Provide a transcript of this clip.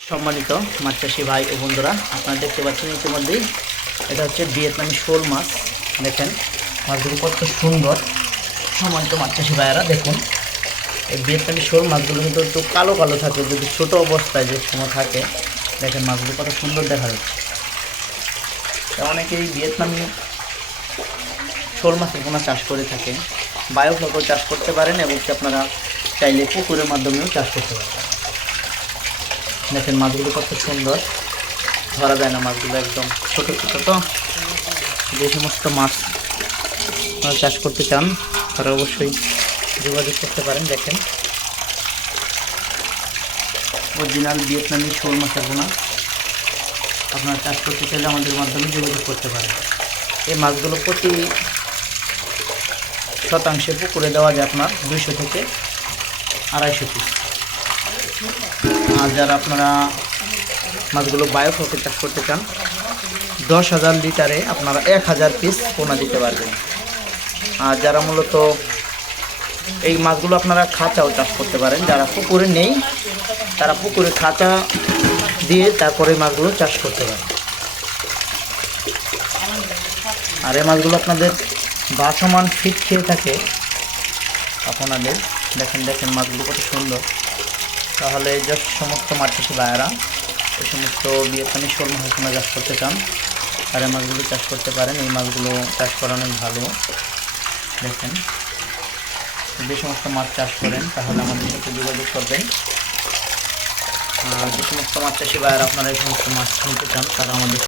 সম্মানিত মাছ চাষি ভাই ও বন্ধুরা, আপনারা দেখতে পাচ্ছেন ইতিমধ্যেই এটা হচ্ছে ভিয়েতনামি শোল মাছ। দেখেন, মাছগুলো কত সুন্দর। সম্মানিত মাছ চাষি ভাইয়েরা দেখুন। এই ভিয়েতনামি শোল মাছগুলো কিন্তু একটু কালো কালো থাকে, যদি ছোট অবস্থায় যে সময় থাকে। দেখেন, মাছগুলো কত সুন্দর দেখা যাচ্ছে। অনেকেই ভিয়েতনামি শোল মাছের পোনা চাষ করে থাকে বায়োফ্লকও চাষ করতে পারেন এবং আপনারা চাইলে পুকুরের মাধ্যমেও চাষ করতে পারেন দেখেন মাছগুলো কত সুন্দর। ধরা যায় না মাছগুলো একদম ছোটো ছোটো তো। যে সমস্ত মাছ চাষ করতে চান, তারা অবশ্যই যোগাযোগ করতে পারেন, দেখেন। অরিজিনাল ভিয়েতনামি শোল মাছের পোনা আপনারা চাষ করতে চাইলে আমাদের মাধ্যমে যোগাযোগ করতে পারেন। এই মাছগুলো প্রতি শতাংশে পুকুরে দেওয়া যায় আপনার দুইশো থেকে আড়াইশো পিস। আর যারা আপনারা মাছগুলো বায়ো বায়োফ্লকে চাষ করতে চান, দশ হাজার লিটারে আপনারা এক হাজার পিস পোনা দিতে পারবেন। আর যারা মূলত এই মাছগুলো আপনারা খাঁচাও চাষ করতে পারেন, যারা পুকুরে নেই, তারা পুকুরে খাঁচা দিয়ে তারপরে মাছগুলো চাষ করতে পারেন। আর এই মাছগুলো আপনাদের বাসমান ফিট খেয়ে থাকে, আপনাদের দেখেন দেখেন মাছগুলো কত সুন্দর। তাহলে যা সমস্ত চাষি ভাইয়েরা, এই সমস্ত বিয়েখানি শোল মাছ চাষ করতে চান, আর এই মাছগুলো চাষ করতে পারেন, এই মাছগুলো চাষ করানোই ভালো। দেখেন, যে সমস্ত মাছ চাষ করেন, তাহলে আমাদের সাথে যোগাযোগ করবেন। আর যে সমস্ত মাছ চাষি ভাইয়েরা আপনারা এই সমস্ত মাছ কিনতে চান, তারা আমাদের